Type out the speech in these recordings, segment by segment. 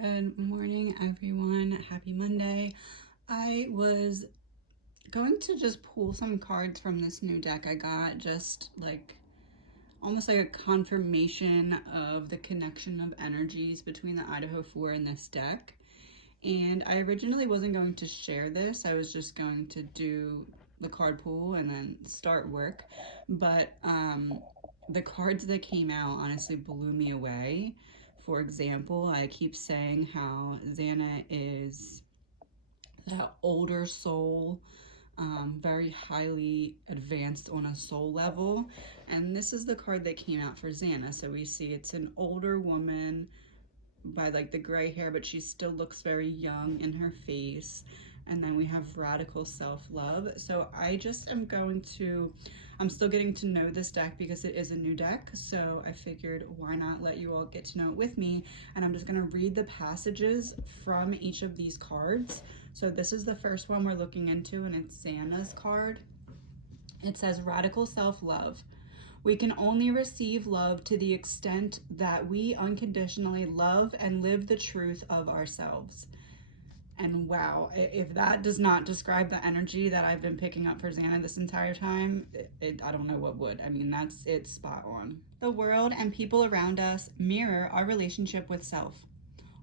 Good morning, everyone. Happy Monday. I was going to just pull some cards from this new deck I got, just like almost like a confirmation of the connection of energies between the Idaho 4 and this deck. And I originally wasn't going to share this, I was just going to do the card pull and then start work. But the cards that came out honestly blew me away. For example, I keep saying how Xanna is that older soul, very highly advanced on a soul level. And this is the card that came out for Xanna. So we see it's an older woman by like the gray hair, but she still looks very young in her face. And then we have radical self-love. So I just am going to, I'm still getting to know this deck because it is a new deck. So I figured why not let you all get to know it with me. And I'm just gonna read the passages from each of these cards. So this is the first one we're looking into, and it's Xanna's card. It says radical self-love. We can only receive love to the extent that we unconditionally love and live the truth of ourselves. And wow, if that does not describe the energy that I've been picking up for Xanna this entire time, I don't know what would. I mean, that's it, spot on. The world and people around us mirror our relationship with self.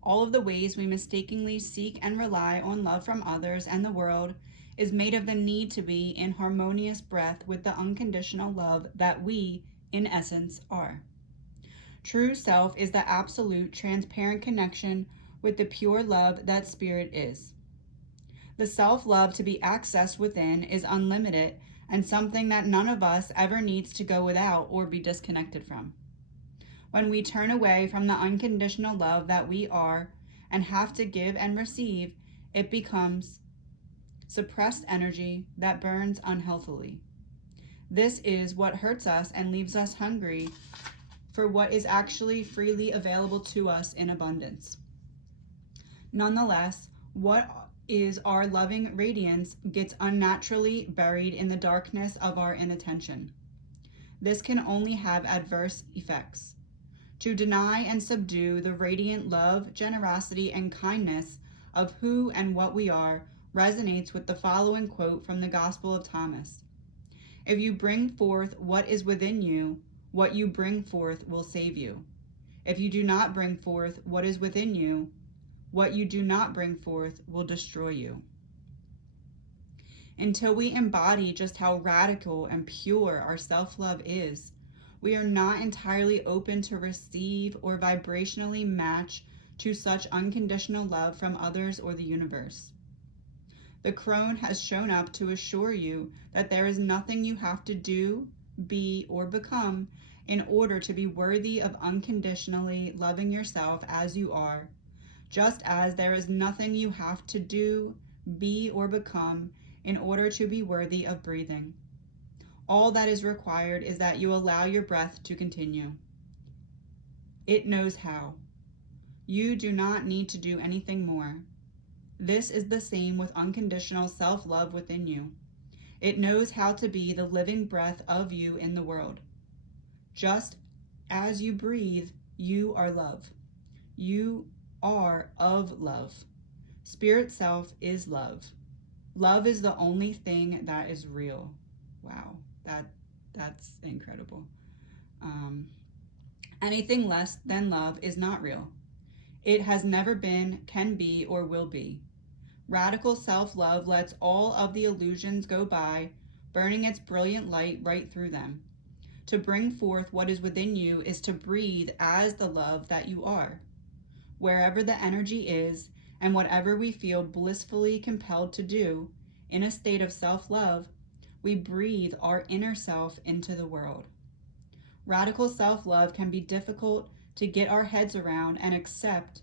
All of the ways we mistakenly seek and rely on love from others and the world is made of the need to be in harmonious breath with the unconditional love that we, in essence, are. True self is the absolute, transparent connection with the pure love that spirit is. The self-love to be accessed within is unlimited and something that none of us ever needs to go without or be disconnected from. When we turn away from the unconditional love that we are and have to give and receive, it becomes suppressed energy that burns unhealthily. This is what hurts us and leaves us hungry for what is actually freely available to us in abundance. Nonetheless, what is our loving radiance gets unnaturally buried in the darkness of our inattention. This can only have adverse effects. To deny and subdue the radiant love, generosity, and kindness of who and what we are resonates with the following quote from the Gospel of Thomas. If you bring forth what is within you, what you bring forth will save you. If you do not bring forth what is within you, what you do not bring forth will destroy you. Until we embody just how radical and pure our self-love is, we are not entirely open to receive or vibrationally match to such unconditional love from others or the universe. The crone has shown up to assure you that there is nothing you have to do, be, or become in order to be worthy of unconditionally loving yourself as you are, just as there is nothing you have to do, be, or become in order to be worthy of breathing. All that is required is that you allow your breath to continue. It knows how. You do not need to do anything more. This is the same with unconditional self-love within you. It knows how to be the living breath of you in the world. Just as you breathe, you are love. You are of love. Spirit self is love. Love is the only thing that is real. Wow, that's incredible. Anything less than love is not real. It has never been, can be, or will be. Radical self-love lets all of the illusions go by, burning its brilliant light right through them. To bring forth what is within you is to breathe as the love that you are. Wherever the energy is, and whatever we feel blissfully compelled to do, in a state of self-love, we breathe our inner self into the world. Radical self-love can be difficult to get our heads around and accept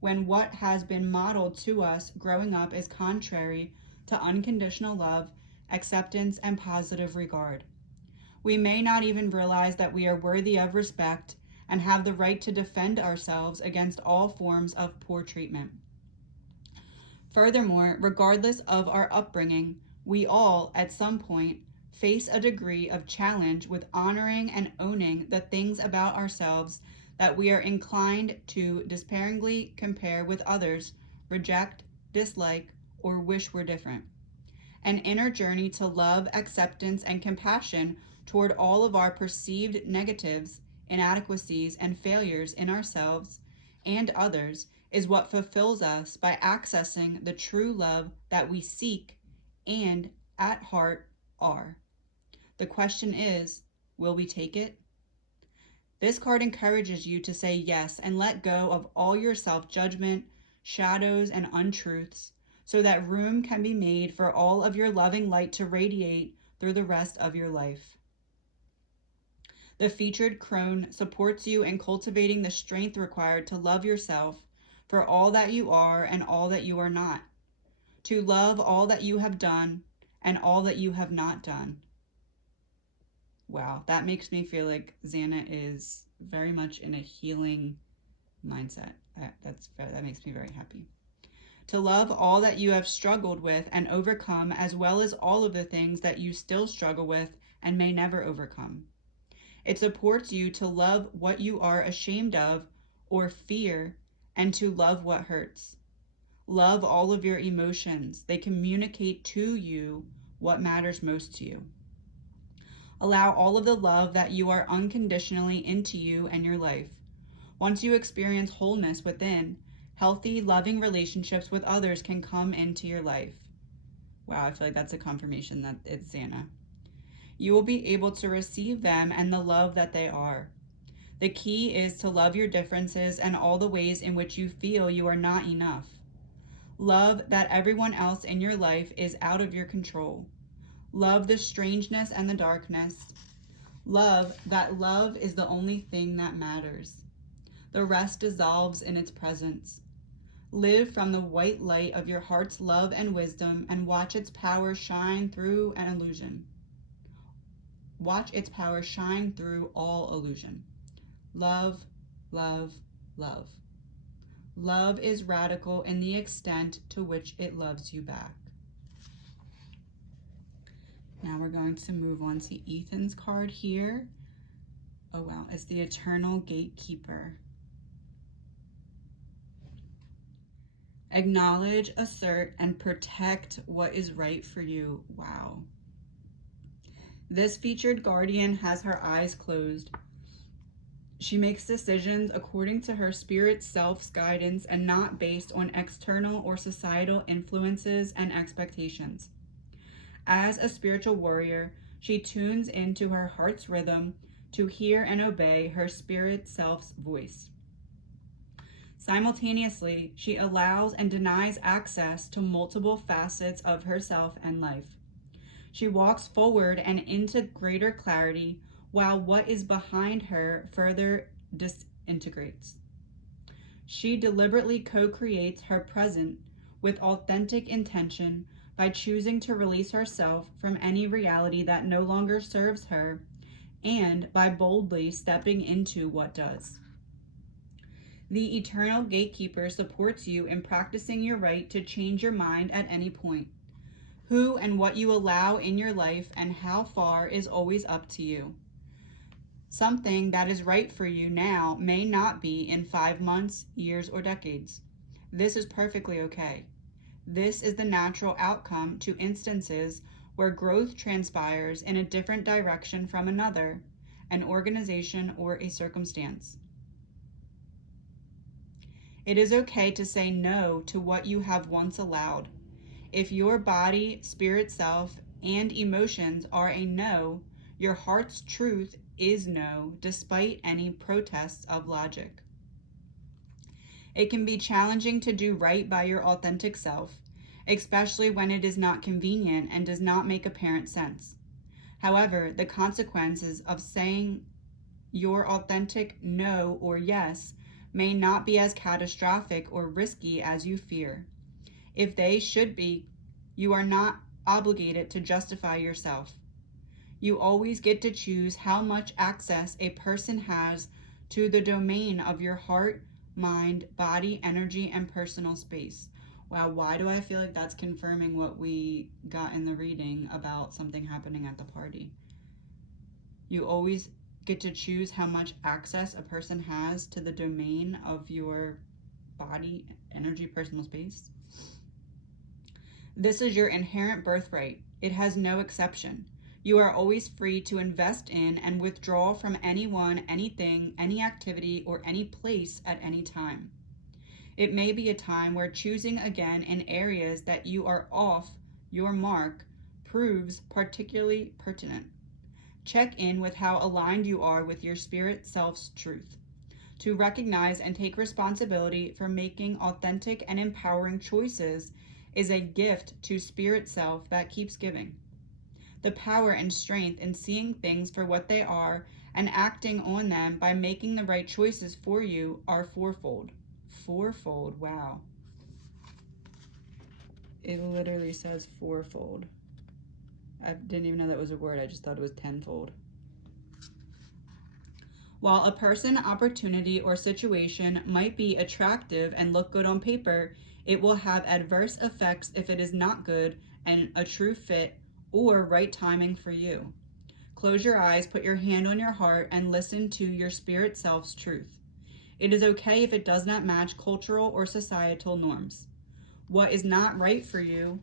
when what has been modeled to us growing up is contrary to unconditional love, acceptance, and positive regard. We may not even realize that we are worthy of respect and have the right to defend ourselves against all forms of poor treatment. Furthermore, regardless of our upbringing, we all, at some point, face a degree of challenge with honoring and owning the things about ourselves that we are inclined to despairingly compare with others, reject, dislike, or wish were different. An inner journey to love, acceptance, and compassion toward all of our perceived negatives, inadequacies, and failures in ourselves and others is what fulfills us by accessing the true love that we seek and, at heart, are. The question is, will we take it? This card encourages you to say yes and let go of all your self-judgment, shadows, and untruths so that room can be made for all of your loving light to radiate through the rest of your life. The featured crone supports you in cultivating the strength required to love yourself for all that you are and all that you are not, to love all that you have done and all that you have not done. Wow, that makes me feel like Xanna is very much in a healing mindset. That makes me very happy. To love all that you have struggled with and overcome, as well as all of the things that you still struggle with and may never overcome. It supports you to love what you are ashamed of or fear and to love what hurts. Love all of your emotions. They communicate to you what matters most to you. Allow all of the love that you are unconditionally into you and your life. Once you experience wholeness within, healthy, loving relationships with others can come into your life. Wow, I feel like that's a confirmation that it's Xanna. You will be able to receive them and the love that they are. The key is to love your differences and all the ways in which you feel you are not enough. Love that everyone else in your life is out of your control. Love the strangeness and the darkness. Love that love is the only thing that matters. The rest dissolves in its presence. Live from the white light of your heart's love and wisdom and watch its power shine through an illusion. Watch its power shine through all illusion. Love, love, love. Love is radical in the extent to which it loves you back. Now we're going to move on to Ethan's card here. Oh wow, it's the Eternal Gatekeeper. Acknowledge, assert, and protect what is right for you. Wow. This featured guardian has her eyes closed. She makes decisions according to her spirit self's guidance and not based on external or societal influences and expectations. As a spiritual warrior, she tunes into her heart's rhythm to hear and obey her spirit self's voice. Simultaneously, she allows and denies access to multiple facets of herself and life. She walks forward and into greater clarity while what is behind her further disintegrates. She deliberately co-creates her present with authentic intention by choosing to release herself from any reality that no longer serves her and by boldly stepping into what does. The Eternal Gatekeeper supports you in practicing your right to change your mind at any point. Who and what you allow in your life and how far is always up to you. Something that is right for you now may not be in 5 months, years, or decades. This is perfectly okay. This is the natural outcome to instances where growth transpires in a different direction from another, an organization, or a circumstance. It is okay to say no to what you have once allowed. If your body, spirit self, and emotions are a no, your heart's truth is no, despite any protests of logic. It can be challenging to do right by your authentic self, especially when it is not convenient and does not make apparent sense. However, the consequences of saying your authentic no or yes may not be as catastrophic or risky as you fear. If they should be, you are not obligated to justify yourself. You always get to choose how much access a person has to the domain of your heart, mind, body, energy, and personal space. Wow, why do I feel like that's confirming what we got in the reading about something happening at the party? You always get to choose how much access a person has to the domain of your body, energy, personal space. This is your inherent birthright. It has no exception. You are always free to invest in and withdraw from anyone, anything, any activity, or any place at any time. It may be a time where choosing again in areas that you are off your mark proves particularly pertinent. Check in with how aligned you are with your spirit self's truth. To recognize and take responsibility for making authentic and empowering choices is a gift to spirit self that keeps giving. The power and strength in seeing things for what they are and acting on them by making the right choices for you are fourfold. Fourfold, wow. It literally says fourfold. I didn't even know that was a word, I just thought it was tenfold. While a person, opportunity, or situation might be attractive and look good on paper, it will have adverse effects if it is not good and a true fit or right timing for you. Close your eyes, put your hand on your heart, and listen to your spirit self's truth. It is okay if it does not match cultural or societal norms. What is not right for you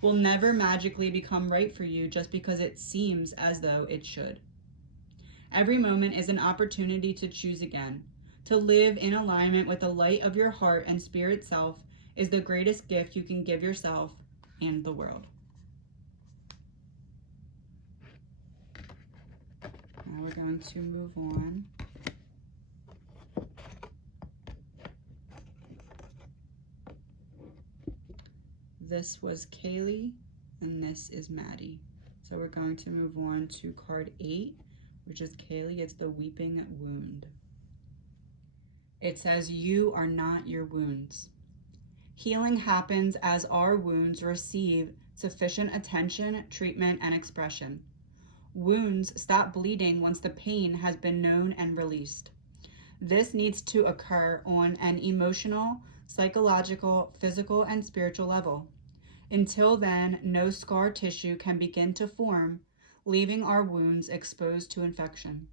will never magically become right for you just because it seems as though it should. Every moment is an opportunity to choose again. To live in alignment with the light of your heart and spirit self is the greatest gift you can give yourself and the world. Now we're going to move on. This was Kaylee, and this is Maddie. So we're going to move on to card 8, which is Kaylee. It's the Weeping Wound. It says, you are not your wounds. Healing happens as our wounds receive sufficient attention, treatment, and expression. Wounds stop bleeding once the pain has been known and released. This needs to occur on an emotional, psychological, physical, and spiritual level. Until then, no scar tissue can begin to form, leaving our wounds exposed to infection.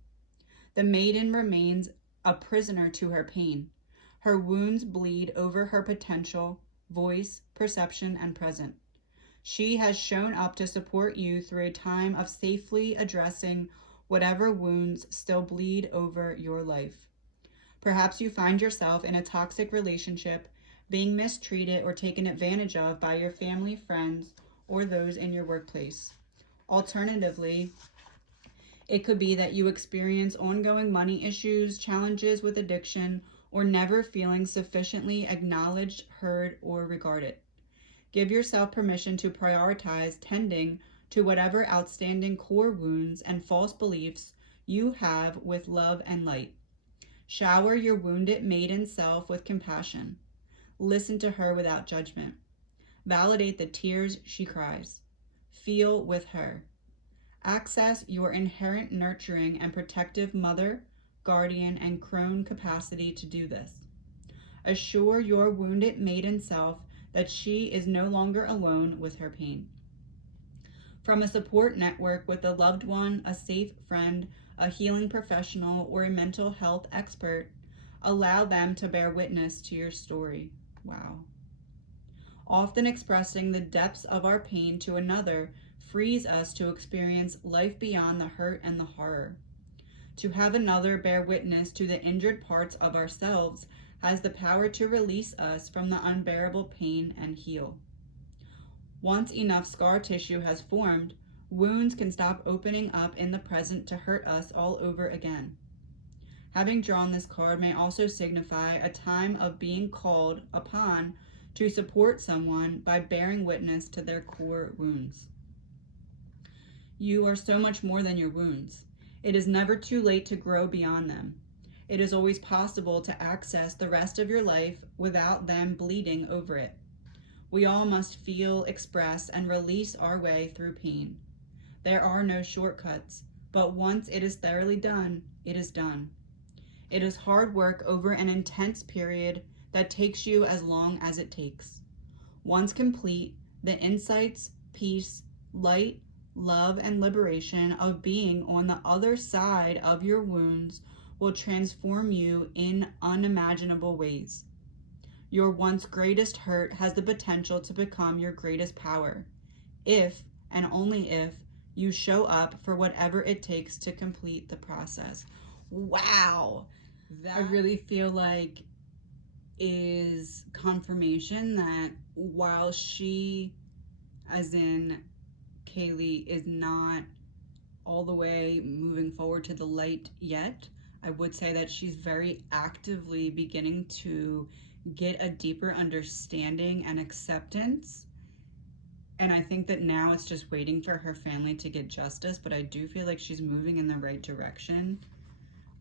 The maiden remains a prisoner to her pain. Her wounds bleed over her potential, voice, perception, and present. She has shown up to support you through a time of safely addressing whatever wounds still bleed over your life. Perhaps you find yourself in a toxic relationship, being mistreated or taken advantage of by your family, friends, or those in your workplace. Alternatively, it could be that you experience ongoing money issues, challenges with addiction, or never feeling sufficiently acknowledged, heard, or regarded. Give yourself permission to prioritize tending to whatever outstanding core wounds and false beliefs you have with love and light. Shower your wounded maiden self with compassion. Listen to her without judgment. Validate the tears she cries. Feel with her. Access your inherent nurturing and protective mother, guardian, and crone capacity to do this. Assure your wounded maiden self that she is no longer alone with her pain. From a support network with a loved one, a safe friend, a healing professional, or a mental health expert, allow them to bear witness to your story. Wow. Often expressing the depths of our pain to another frees us to experience life beyond the hurt and the horror. To have another bear witness to the injured parts of ourselves has the power to release us from the unbearable pain and heal. Once enough scar tissue has formed, wounds can stop opening up in the present to hurt us all over again. Having drawn this card may also signify a time of being called upon to support someone by bearing witness to their core wounds. You are so much more than your wounds. It is never too late to grow beyond them. It is always possible to access the rest of your life without them bleeding over it. We all must feel, express, and release our way through pain. There are no shortcuts, but once it is thoroughly done, it is done. It is hard work over an intense period that takes you as long as it takes. Once complete, the insights, peace, light, love, and liberation of being on the other side of your wounds will transform you in unimaginable ways. Your once greatest hurt has the potential to become your greatest power, if and only if you show up for whatever it takes to complete the process. Wow. I really feel like is confirmation that while she, as in Kaylee, is not all the way moving forward to the light yet, I would say that she's very actively beginning to get a deeper understanding and acceptance. And I think that now it's just waiting for her family to get justice, but I do feel like she's moving in the right direction.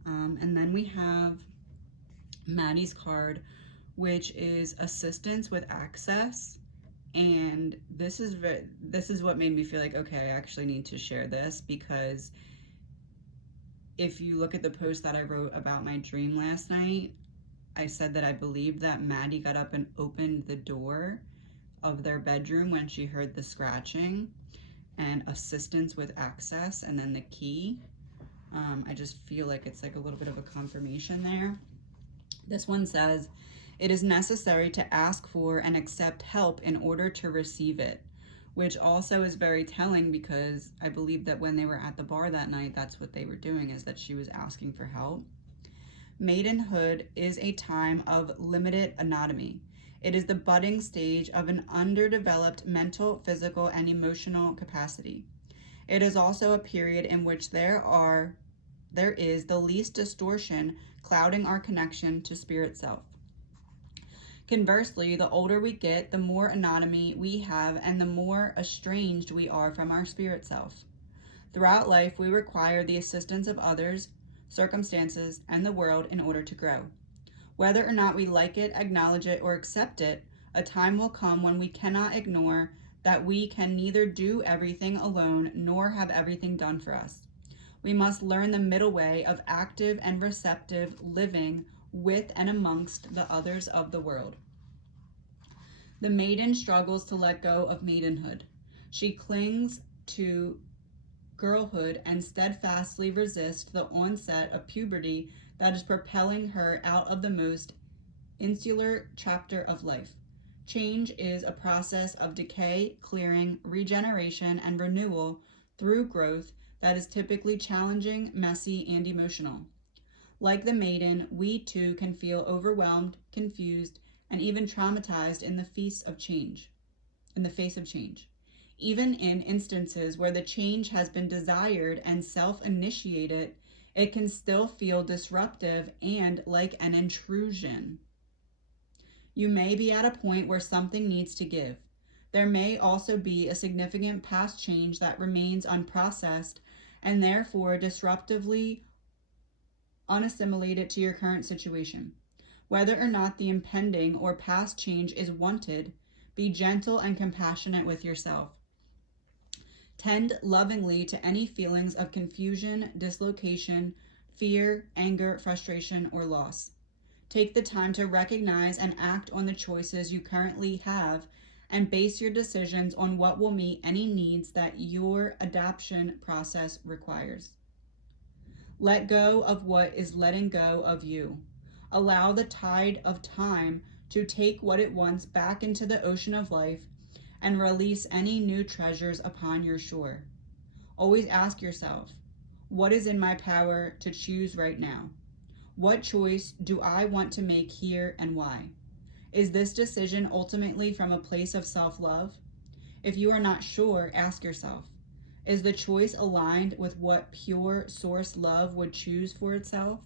And then we have Maddie's card, which is assistance with access. And this is what made me feel like, okay, I actually need to share this, because if you look at the post that I wrote about my dream last night, I said that I believed that Maddie got up and opened the door of their bedroom when she heard the scratching, and assistance with access, and then the key. I just feel like it's like a little bit of a confirmation there. This one says, it is necessary to ask for and accept help in order to receive it, which also is very telling, because I believe that when they were at the bar that night, that's what they were doing, is that she was asking for help. Maidenhood is a time of limited autonomy. It is the budding stage of an underdeveloped mental, physical, and emotional capacity. It is also a period in which there is the least distortion clouding our connection to spirit self. Conversely, the older we get, the more autonomy we have and the more estranged we are from our spirit self. Throughout life, we require the assistance of others, circumstances, and the world in order to grow. Whether or not we like it, acknowledge it, or accept it, a time will come when we cannot ignore that we can neither do everything alone nor have everything done for us. We must learn the middle way of active and receptive living with and amongst the others of the world. The maiden struggles to let go of maidenhood. She clings to girlhood and steadfastly resists the onset of puberty that is propelling her out of the most insular chapter of life. Change is a process of decay, clearing, regeneration, and renewal through growth that is typically challenging, messy, and emotional. Like the maiden, we too can feel overwhelmed, confused, and even traumatized in the face of change. Even in instances where the change has been desired and self-initiated, it can still feel disruptive and like an intrusion. You may be at a point where something needs to give. There may also be a significant past change that remains unprocessed and therefore disruptively unassimilated to your current situation. Whether or not the impending or past change is wanted, be gentle and compassionate with yourself. Tend lovingly to any feelings of confusion, dislocation, fear, anger, frustration, or loss. Take the time to recognize and act on the choices you currently have and base your decisions on what will meet any needs that your adaptation process requires. Let go of what is letting go of you. Allow the tide of time to take what it wants back into the ocean of life and release any new treasures upon your shore. Always ask yourself, what is in my power to choose right now? What choice do I want to make here and why? Is this decision ultimately from a place of self-love? If you are not sure, ask yourself, is the choice aligned with what pure source love would choose for itself?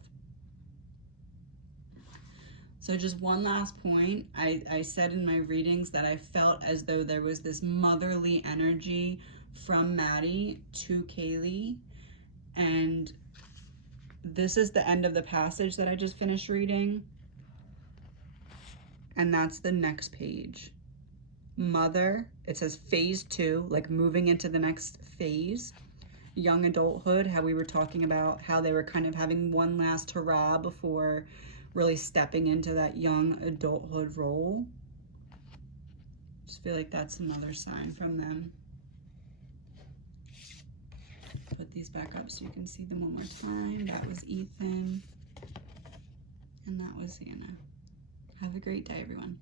So just one last point, I said in my readings that I felt as though there was this motherly energy from Maddie to Kaylee, and this is the end of the passage that I just finished reading, and that's the next page. Mother, it says phase 2, like moving into the next phase. Young adulthood, how we were talking about how they were kind of having one last hurrah before really stepping into that young adulthood role. Just feel like that's another sign from them. these back up so you can see them one more time. That was Ethan, and that was Xanna. Have a great day, everyone.